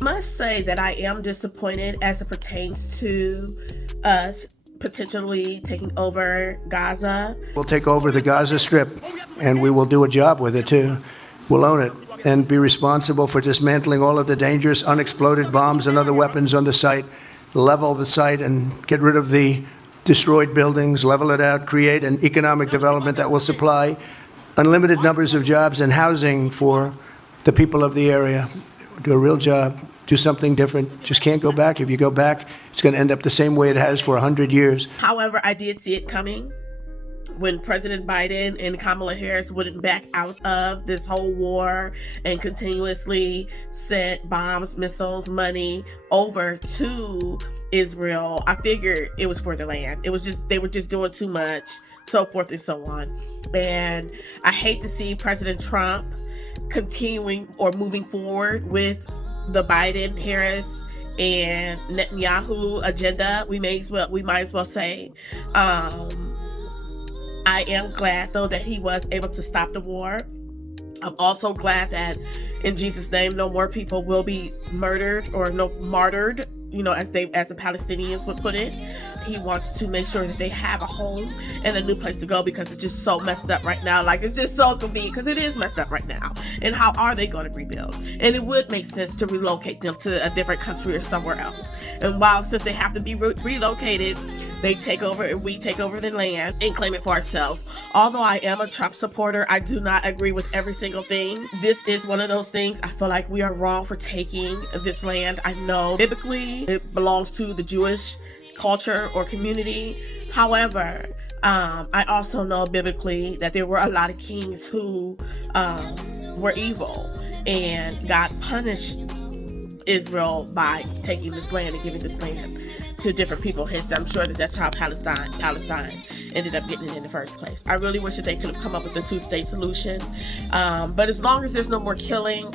Must say that I am disappointed as it pertains to us potentially taking over Gaza. We'll take over the Gaza Strip, and we will do a job with it, too. We'll own it and be responsible for dismantling all of the dangerous unexploded bombs and other weapons on the site, level the site and get rid of the destroyed buildings, level it out, create an economic development that will supply unlimited numbers of jobs and housing for the people of the area. Do a real job, do something different. Just can't go back. If you go back, it's going to end up the same way it has for 100 years. However, I did see it coming when President Biden and Kamala Harris wouldn't back out of this whole war and continuously sent bombs, missiles, money over to Israel. I figured it was for the land. It was just, they were just doing too much, so forth and so on. And I hate to see President Trump continuing or moving forward with the Biden, Harris, and Netanyahu agenda. We might as well say. I am glad though that he was able to stop the war. I'm also glad that in Jesus' name no more people will be murdered or martyred, as the Palestinians would put it. He wants to make sure that they have a home and a new place to go because it's just so messed up right now. Like, it's just so convenient because it is messed up right now. And how are they going to rebuild? And it would make sense to relocate them to a different country or somewhere else. And since they have to be relocated, they take over and we take over the land and claim it for ourselves. Although I am a Trump supporter, I do not agree with every single thing. This is one of those things I feel like we are wrong for taking this land. I know biblically it belongs to the Jewish culture or community. However, I also know biblically that there were a lot of kings who were evil, and God punished Israel by taking this land and giving this land to different people. Hence, I'm sure that's how Palestine ended up getting it in the first place. I really wish that they could have come up with a two-state solution. But as long as there's no more killing,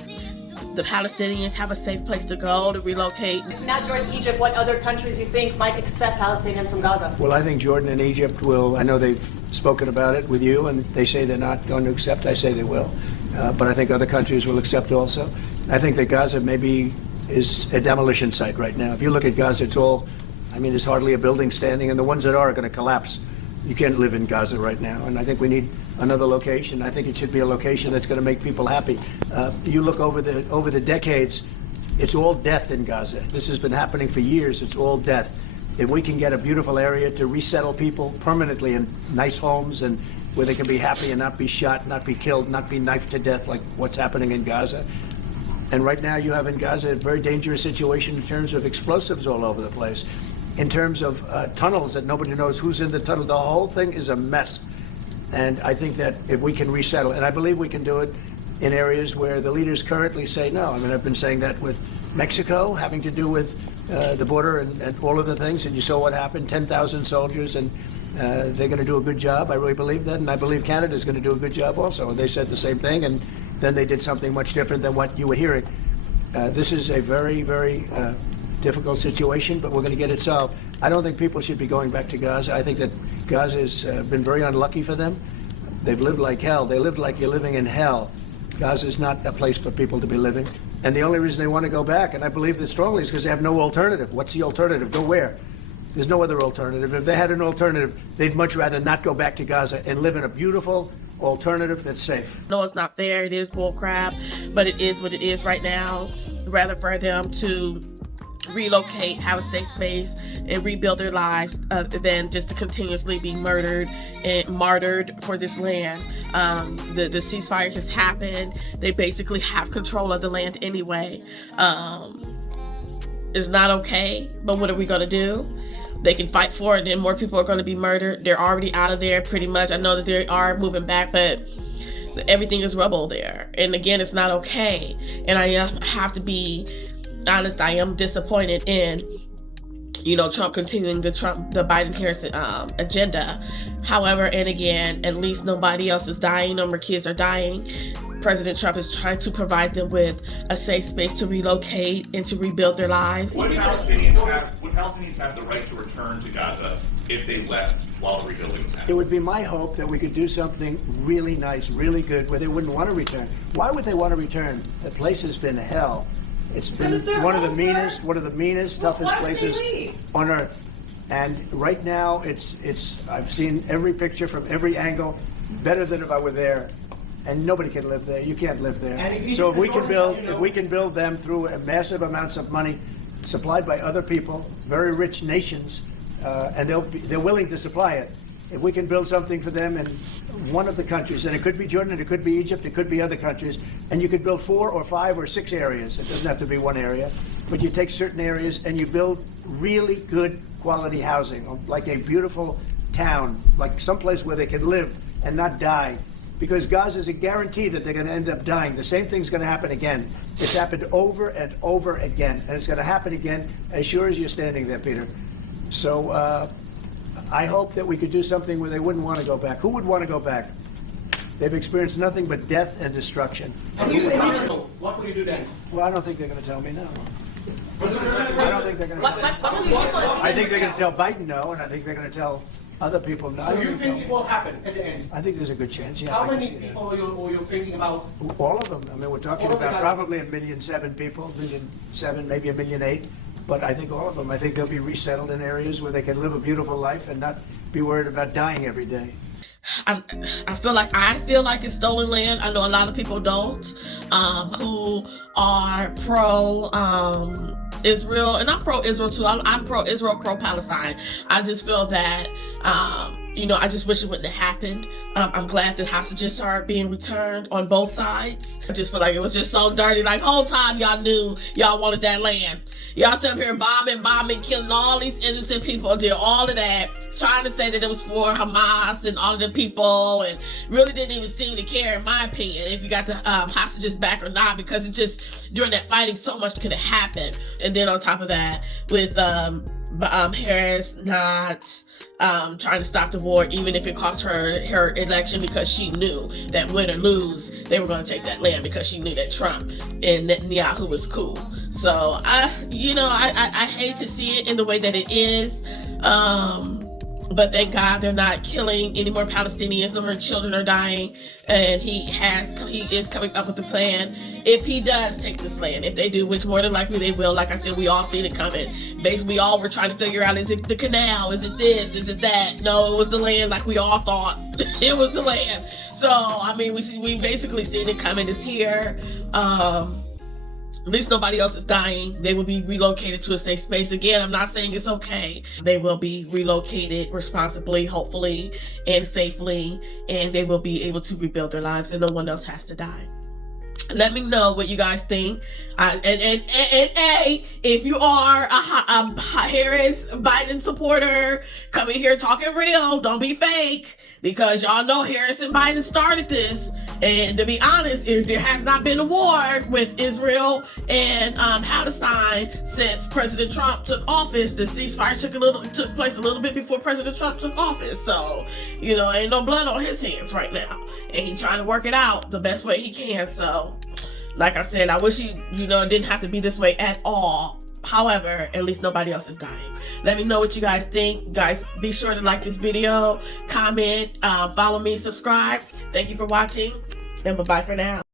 the Palestinians have a safe place to go to relocate. Not Jordan, Egypt, what other countries you think might accept Palestinians from Gaza? Well, I think Jordan and Egypt will. I know they've spoken about it with you, and they say they're not going to accept. I say they will. But I think other countries will accept also. I think that Gaza maybe is a demolition site right now. If you look at Gaza, there's hardly a building standing, and the ones that are going to collapse. You can't live in Gaza right now, and I think we need another location. I think it should be a location that's going to make people happy. You look over the decades, it's all death in Gaza. This has been happening for years. It's all death. If we can get a beautiful area to resettle people permanently in nice homes and where they can be happy and not be shot, not be killed, not be knifed to death like what's happening in Gaza. And right now you have in Gaza a very dangerous situation in terms of explosives all over the place. In terms of tunnels that nobody knows who's in the tunnel. The whole thing is a mess. And I think that if we can resettle, and I believe we can do it in areas where the leaders currently say no. I've been saying that with Mexico, having to do with the border and all of the things. And you saw what happened, 10,000 soldiers, and they're going to do a good job. I really believe that. And I believe Canada's going to do a good job also. And they said the same thing, and then they did something much different than what you were hearing. This is a very, very difficult situation, but we're going to get it solved. I don't think people should be going back to Gaza. I think that Gaza has been very unlucky for them. They've lived like hell. They lived like you're living in hell. Gaza is not a place for people to be living. And the only reason they want to go back, and I believe this strongly, is because they have no alternative. What's the alternative? Go where? There's no other alternative. If they had an alternative, they'd much rather not go back to Gaza and live in a beautiful alternative that's safe. No, it's not there. It is bullcrap, but it is what it is right now. Rather for them to relocate, have a safe space, and rebuild their lives than just to continuously be murdered and martyred for this land. The ceasefire has happened. They basically have control of the land anyway. It's not okay, but what are we going to do? They can fight for it, and then more people are going to be murdered. They're already out of there pretty much. I know that they are moving back, but everything is rubble there. And again, it's not okay. And I have to be honest, I am disappointed in, Trump continuing the Biden-Harris agenda. However, and again, at least nobody else is dying. No more kids are dying. President Trump is trying to provide them with a safe space to relocate and to rebuild their lives. Would Palestinians have the right to return to Gaza if they left while the rebuilding was happening? It would be my hope that we could do something really nice, really good, where they wouldn't want to return. Why would they want to return? The place has been hell. It's been one of the meanest, toughest places on earth. And right now, I've seen every picture from every angle, better than if I were there. And nobody can live there. You can't live there. So if we can build them through massive amounts of money supplied by other people, very rich nations, and they're willing to supply it. If we can build something for them in one of the countries, and it could be Jordan, it could be Egypt, it could be other countries, and you could build 4 or 5 or 6 areas. It doesn't have to be one area, but you take certain areas and you build really good quality housing, like a beautiful town, like someplace where they can live and not die. Because Gaza is a guarantee that they're going to end up dying. The same thing's going to happen again. It's happened over and over again, and it's going to happen again as sure as you're standing there, Peter. So I hope that we could do something where they wouldn't want to go back. Who would want to go back? They've experienced nothing but death and destruction. And you think what would you do then? Well, I don't think they're going to tell me no. I don't think they're going to. I think they're going to tell Biden no, and I think they're going to tell other people no. So you think it will happen at the end? I think there's a good chance. Yeah. How many people are you thinking about? All of them. I mean, we're talking about probably 1,000,007 people, 1,000,007, maybe 1,000,008. But I think all of them. I think they'll be resettled in areas where they can live a beautiful life and not be worried about dying every day. I feel like it's stolen land. I know a lot of people don't, who are pro Israel, and I'm pro Israel too. I'm pro Israel, pro Palestine. I just feel that I just wish it wouldn't have happened. I'm glad that hostages are being returned on both sides. I just feel like it was just so dirty. Like, whole time y'all knew y'all wanted that land. Y'all sit up here bombing, killing all these innocent people, did all of that, trying to say that it was for Hamas and all of the people, and really didn't even seem to care, in my opinion, if you got the hostages back or not, because it just, during that fighting, so much could have happened. And then on top of that, with Harris not trying to stop the war, even if it cost her election, because she knew that win or lose, they were going to take that land, because she knew that Trump and Netanyahu was cool. So I hate to see it in the way that it is. But thank God they're not killing any more Palestinians. No more children are dying. And he is coming up with a plan. If he does take this land, if they do, which more than likely they will, like I said, we all seen it coming. Basically, we all were trying to figure out, is it the canal? Is it this? Is it that? No, it was the land, like we all thought. It was the land. So, I mean, we basically seen it coming. It's here. At least nobody else is dying. They will be relocated to a safe space. Again, I'm not saying it's okay. They will be relocated responsibly, hopefully, and safely, and they will be able to rebuild their lives, and no one else has to die. Let me know what you guys think. And if you are a Harris Biden supporter, come in here talking real. Don't be fake, because y'all know Harris and Biden started this. And to be honest, there has not been a war with Israel and Palestine since President Trump took office. The ceasefire took place a little bit before President Trump took office. So, ain't no blood on his hands right now. And he's trying to work it out the best way he can. So, like I said, I wish it didn't have to be this way at all. However, at least nobody else is dying. Let me know what you guys think. Guys, be sure to like this video, comment, follow me, subscribe. Thank you for watching, and bye-bye for now.